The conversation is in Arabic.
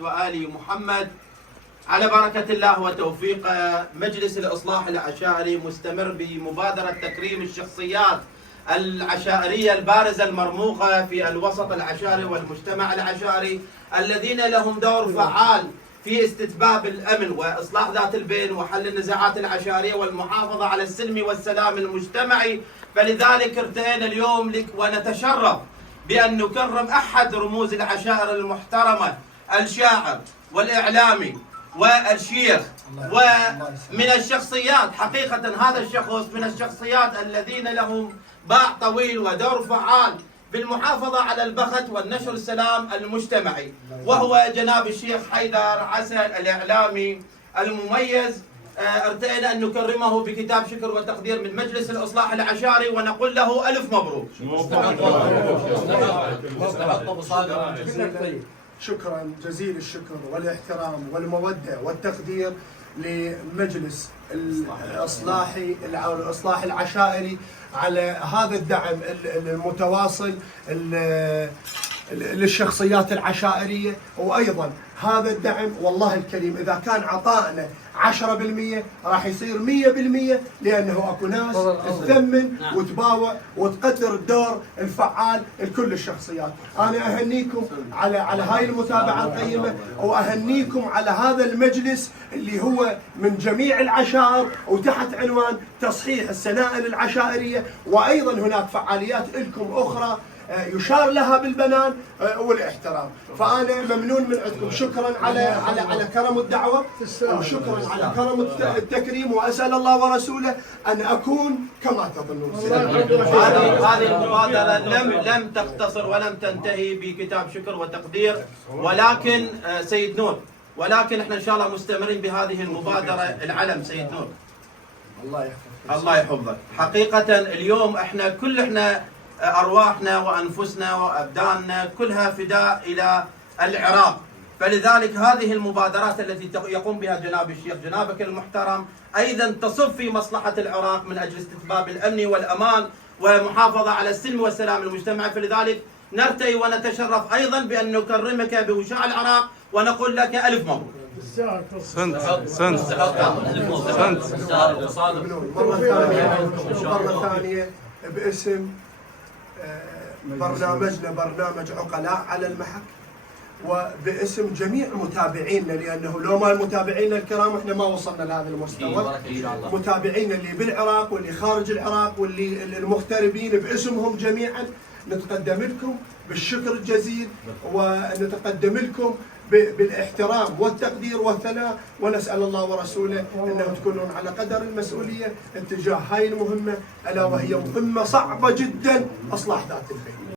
وآل محمد. على بركة الله وتوفيق مجلس الإصلاح العشائري مستمر بمبادرة تكريم الشخصيات العشائرية البارزة المرموقة في الوسط العشائري والمجتمع العشائري الذين لهم دور فعال في استتباب الأمن وإصلاح ذات البين وحل النزاعات العشائرية والمحافظة على السلم والسلام المجتمعي. فلذلك ارتئينا اليوم ونتشرف بأن نكرم أحد رموز العشائر المحترمة، الشاعر والإعلامي والشيخ، ومن الشخصيات حقيقة هذا الشخص من الشخصيات الذين لهم باع طويل ودور فعال بالمحافظة على البخت والنشر السلام المجتمعي، وهو جناب الشيخ حيدر عسل الإعلامي المميز. ارتئينا أن نكرمه بكتاب شكر وتقدير من مجلس الإصلاح العشائري ونقول له ألف مبروك. شكرا جزيل الشكر والاحترام والمودة والتقدير لمجلس الإصلاح العشائري على هذا الدعم المتواصل للشخصيات العشائرية، وأيضا هذا الدعم والله الكريم إذا كان عطائنا 10% راح يصير 100%، لأنه أكو ناس تثمن وتباوع وتقدر الدور الفعال لكل الشخصيات. أنا أهنيكم على هاي المتابعة القيمة، وأهنيكم على هذا المجلس اللي هو من جميع العشائر وتحت عنوان تصحيح السنائل العشائرية، وأيضا هناك فعاليات لكم أخرى يشار لها بالبنان والاحترام. فأنا ممنون من عندكم، شكرا على كرم الدعوة وشكرا على كرم التكريم، وأسأل الله ورسوله أن أكون كما تظنون. هذه المبادرة لم تقتصر ولم تنتهي بكتاب شكر وتقدير، ولكن سيد نور، ولكن احنا ان شاء الله مستمرين بهذه المبادرة. العلم سيد نور، الله يحفظك. حقيقة اليوم احنا أرواحنا وأنفسنا وأبداننا كلها فداء إلى العراق، فلذلك هذه المبادرات التي يقوم بها جناب الشيخ جنابك المحترم أيضا تصب في مصلحة العراق من أجل استتباب الأمن والأمان ومحافظة على السلم والسلام المجتمعي. فلذلك نرتئي ونتشرف أيضا بأن نكرمك بوشاع العراق ونقول لك ألف مبروك. مرة ثانية باسم برنامجنا برنامج عقلاء على المحك، وباسم جميع متابعينا، لانه لو ما متابعينا الكرام احنا ما وصلنا لهذا المستوى. متابعينا اللي بالعراق واللي خارج العراق واللي المغتربين باسمهم جميعا نتقدم لكم بالشكر الجزيل، ونتقدم لكم بالاحترام والتقدير والثناء، ونسأل الله ورسوله أنه تكونون على قدر المسؤولية اتجاه هاي المهمة، ألا وهي مهمة صعبة جدا، إصلاح ذات البين.